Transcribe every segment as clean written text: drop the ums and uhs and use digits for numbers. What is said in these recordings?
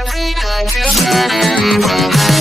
every night together.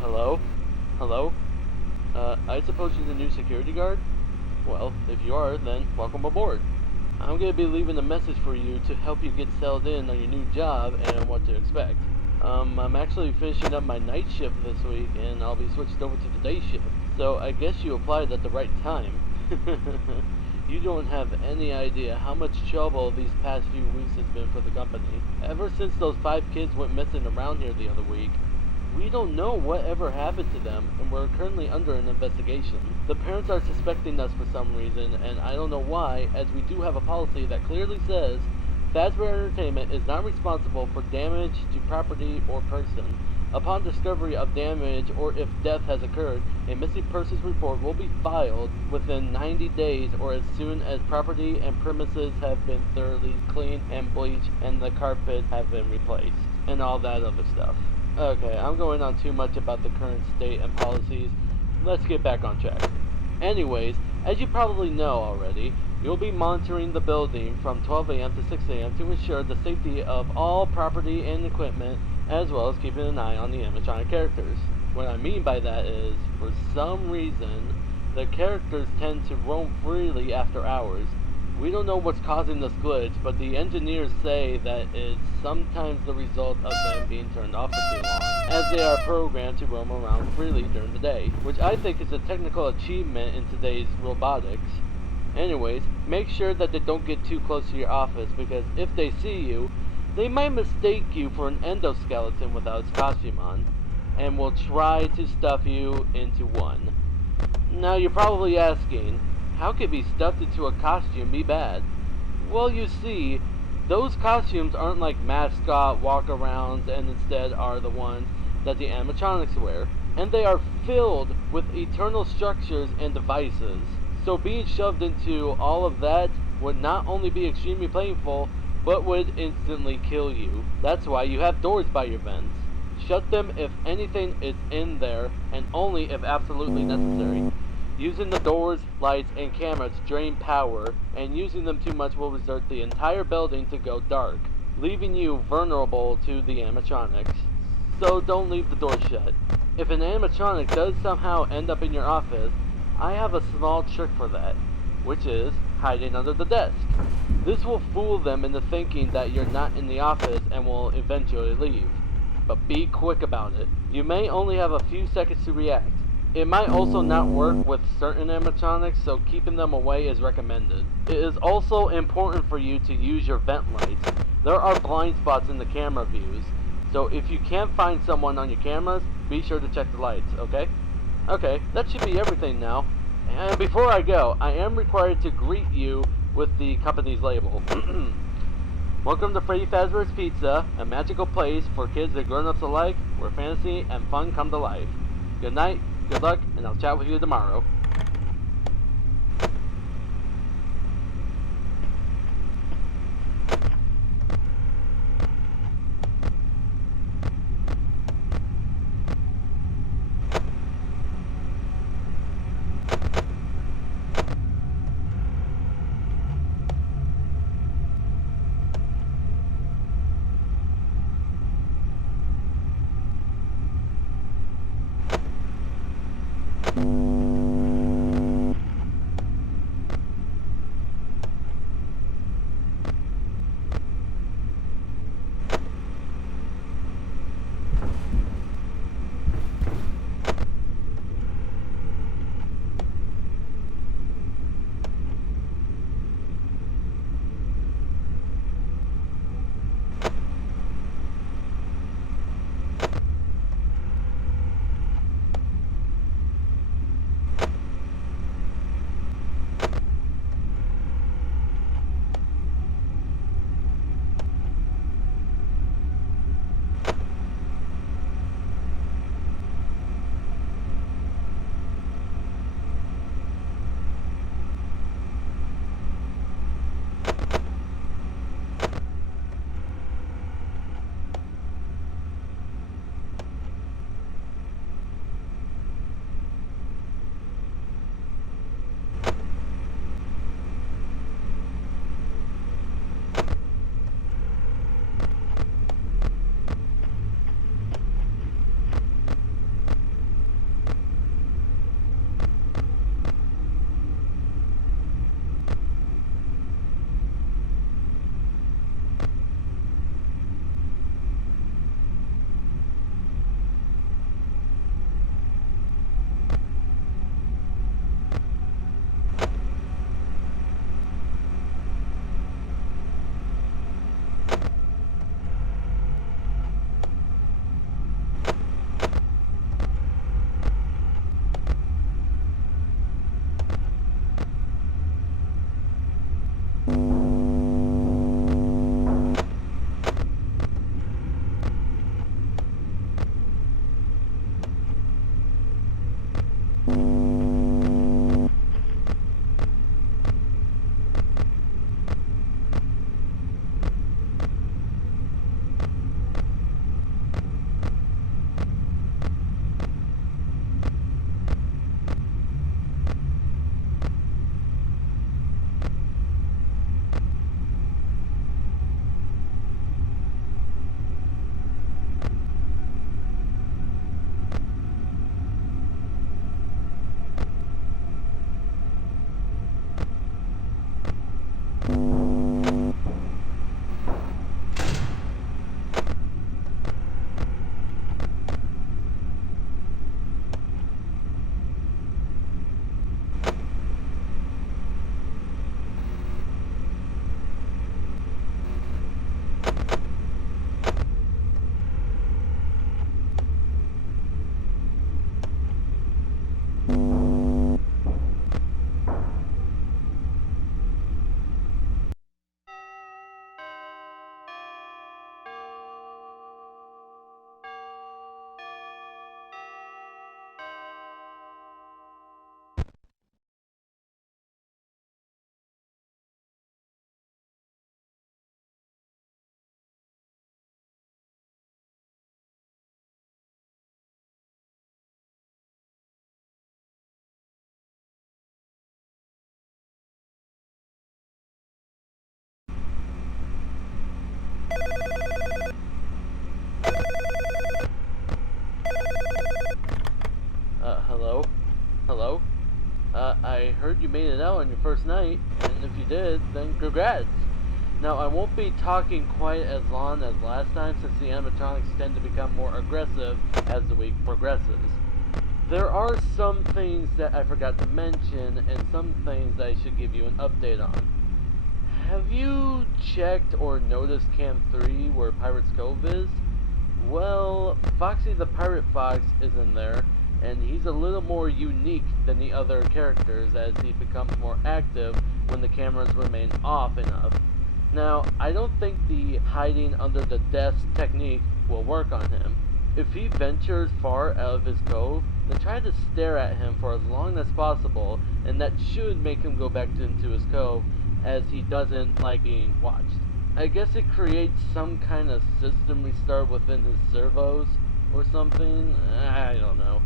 Hello? Hello? I suppose you're the new security guard? Well, if you are, then welcome aboard. I'm gonna be leaving a message for you to help you get settled in on your new job and what to expect. I'm actually finishing up my night shift this week, and I'll be switched over to the day shift. So I guess you applied at the right time. You don't have any idea how much trouble these past few weeks has been for the company. Ever since those 5 kids went missing around here the other week, we don't know what ever happened to them, and we're currently under an investigation. The parents are suspecting us for some reason, and I don't know why, as we do have a policy that clearly says Fazbear Entertainment is not responsible for damage to property or person. Upon discovery of damage or if death has occurred, a missing persons report will be filed within 90 days or as soon as property and premises have been thoroughly cleaned and bleached and the carpet have been replaced, and all that other stuff. Okay, I'm going on too much about the current state and policies. Let's get back on track. Anyways, as you probably know already, you'll be monitoring the building from 12 a.m. to 6 a.m. to ensure the safety of all property and equipment, as well as keeping an eye on the animatronic characters. What I mean by that is, for some reason, the characters tend to roam freely after hours. We don't know what's causing this glitch, but the engineers say that it's sometimes the result of them being turned off for too long, as they are programmed to roam around freely during the day, which I think is a technical achievement in today's robotics. Anyways, make sure that they don't get too close to your office, because if they see you, they might mistake you for an endoskeleton without its costume on, and will try to stuff you into one. Now you're probably asking, how could be stuffed into a costume be bad? Well, you see, those costumes aren't like mascot walk-arounds and instead are the ones that the animatronics wear. And they are filled with eternal structures and devices. So being shoved into all of that would not only be extremely painful, but would instantly kill you. That's why you have doors by your vents. Shut them if anything is in there, and only if absolutely necessary. Using the doors, lights, and cameras to drain power, and using them too much will result the entire building to go dark, leaving you vulnerable to the animatronics. So don't leave the door shut. If an animatronic does somehow end up in your office, I have a small trick for that, which is hiding under the desk. This will fool them into thinking that you're not in the office and will eventually leave. But be quick about it. You may only have a few seconds to react. It might also not work with certain animatronics, so keeping them away is recommended. It is also important for you to use your vent lights. There are blind spots in the camera views, so if you can't find someone on your cameras, be sure to check the lights, okay? Okay, that should be everything now. And before I go, I am required to greet you with the company's label. Welcome to Freddy Fazbear's Pizza, a magical place for kids and grown-ups alike, where fantasy and fun come to life. Good night. Good luck, and I'll chat with you tomorrow. I heard you made it out on your first night, and if you did, then congrats. Now, I won't be talking quite as long as last time since the animatronics tend to become more aggressive as the week progresses. There are some things that I forgot to mention, and some things I should give you an update on. Have you checked or noticed Cam 3 where Pirate's Cove is? Well, Foxy the Pirate Fox is in there, and he's a little more unique than the other characters as he becomes more active when the cameras remain off enough. Now, I don't think the hiding under the desk technique will work on him. If he ventures far out of his cove, then try to stare at him for as long as possible, and that should make him go back into his cove, as he doesn't like being watched. I guess it creates some kind of system restart within his servos, or something, I don't know.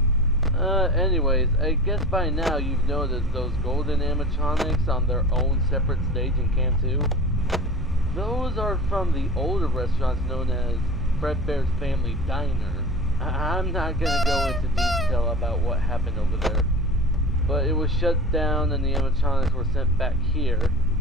Anyways, I guess by now you've noticed those golden animatronics on their own separate stage in Cam 2? Those are from the older restaurants known as Fredbear's Family Diner. I'm not gonna go into detail about what happened over there, but it was shut down and the animatronics were sent back here.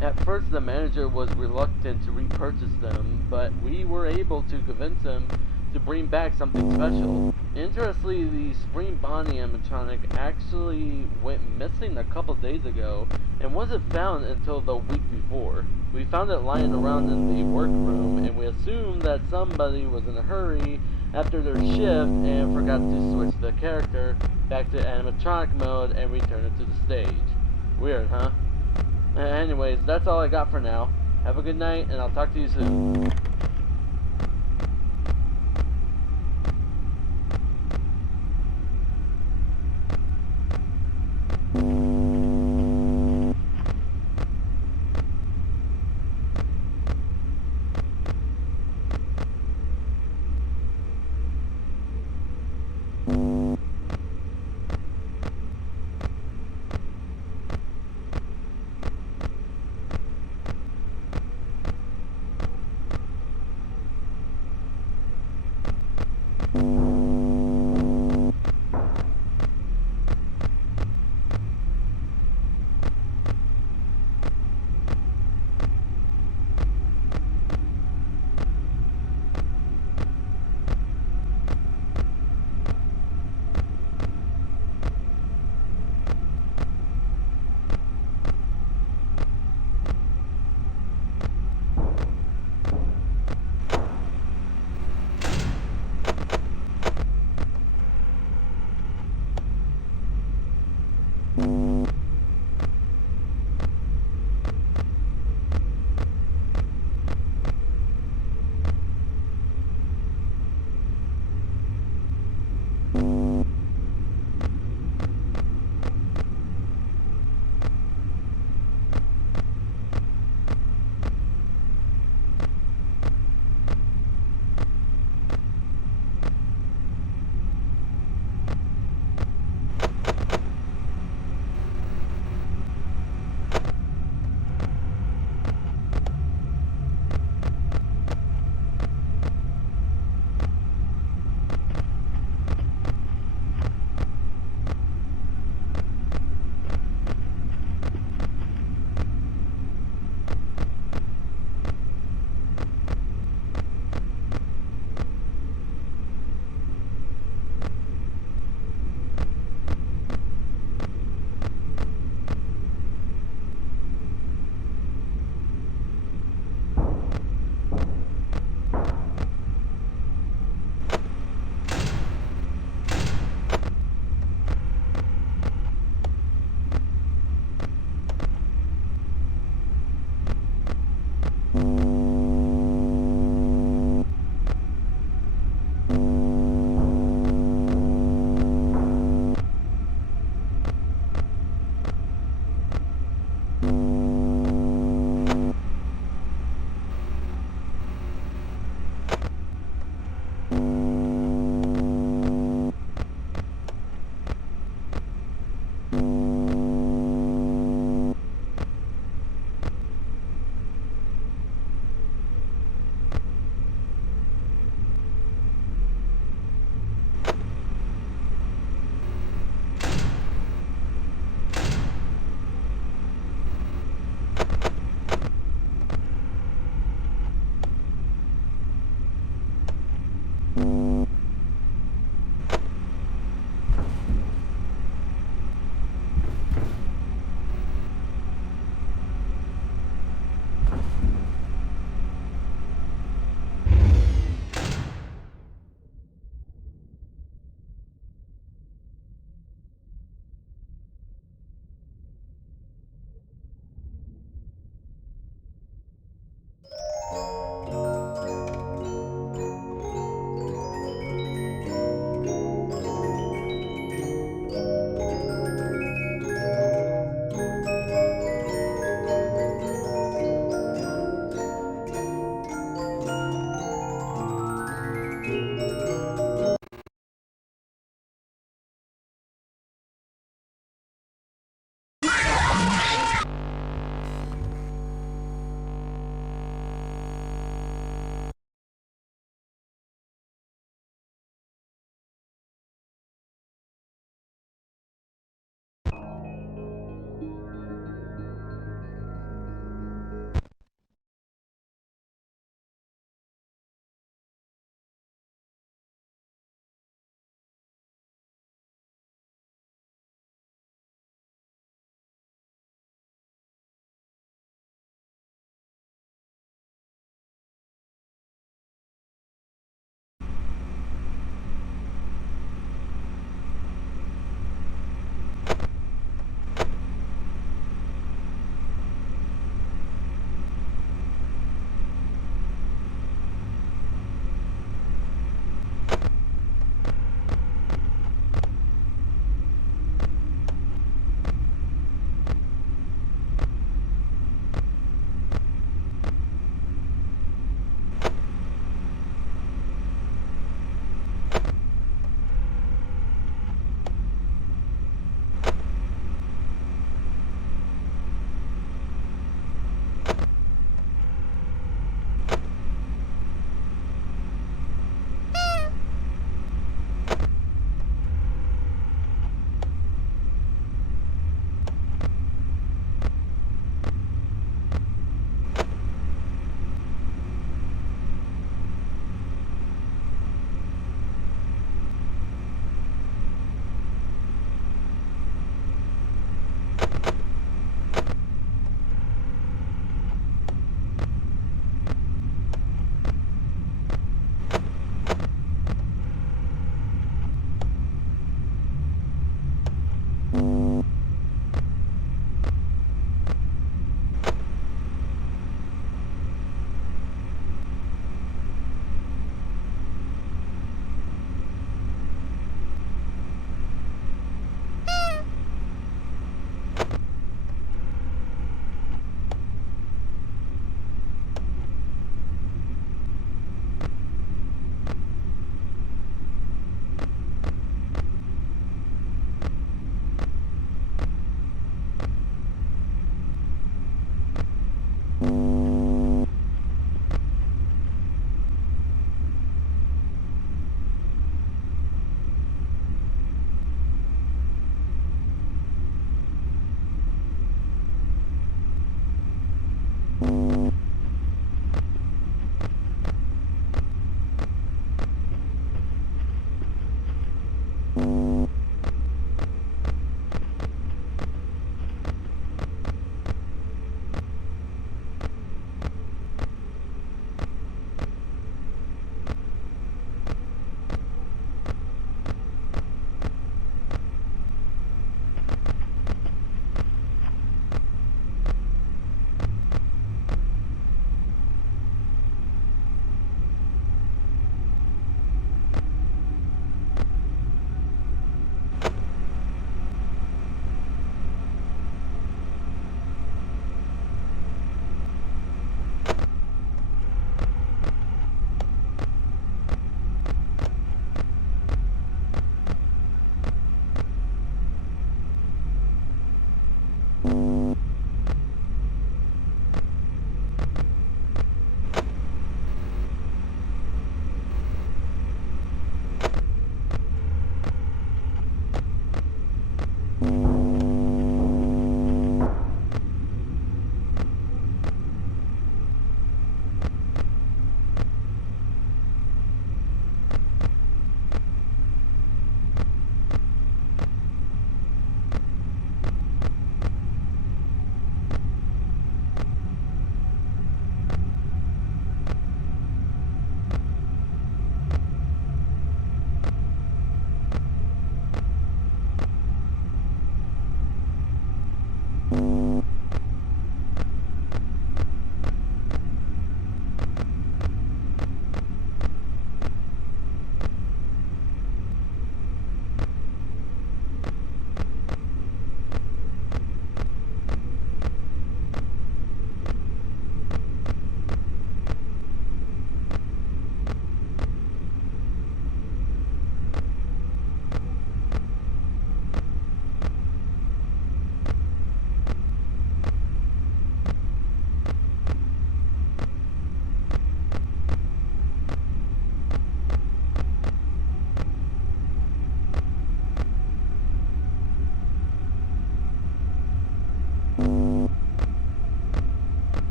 At first the manager was reluctant to repurchase them, but we were able to convince him to bring back something special. Interestingly, the Spring Bonnie animatronic actually went missing a couple days ago and wasn't found until the week before. We found it lying around in the workroom and we assumed that somebody was in a hurry after their shift and forgot to switch the character back to animatronic mode and return it to the stage. Weird, huh? Anyways, that's all I got for now. Have a good night and I'll talk to you soon.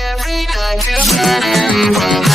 Every night to